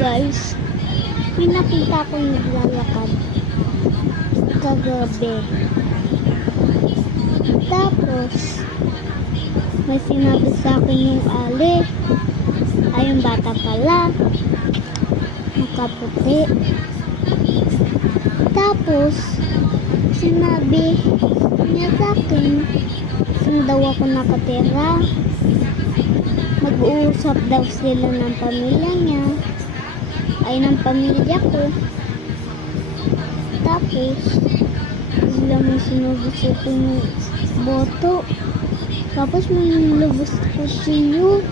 Guys, may nakita ko naglalakad kagabi. Tapos, may sinabi sa akin yung ali. Ay, yung bata pala. Nakaputi. Tapos, sinabi niya sa akin, saan daw ako nakatira. Mag-uusap daw sila ng pamilya niya. Ay, ng pamilya ko. Tapos, bigla may sinubos akong boto. Tapos may lubos ko sinyo.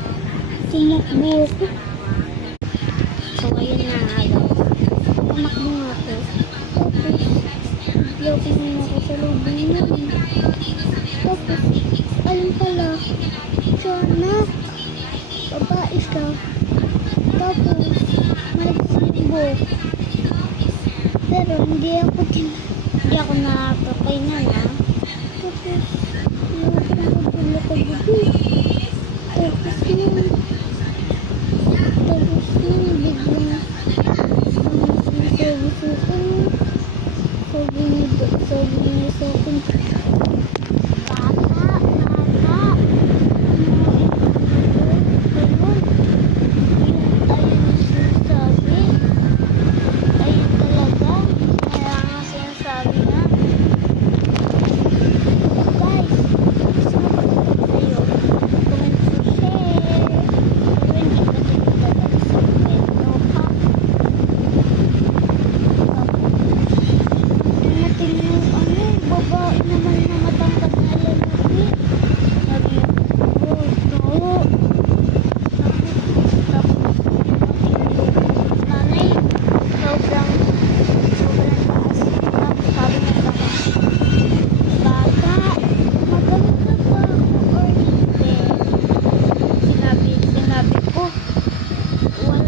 Tumakbo ako. So, ayun na agaw. Tumakbo nga ako. Tapos, bigla ko na ako sa lubong yun. Tapos, ayun pala. Sana, babae ka. Tapos, may simbo. Pero hindi ako nakakakay na na. Tapos, nakakabula ko gabi. Tapos nun, biglang sabi niya sa akin, bata. Babae naman na matangkad na lalaki. Sabi niya, oh, tapos, nanay, sobrang taas. Tapos sabi niya sa akin, bata, magaling ka ba or hindi? Sinabi ko, wala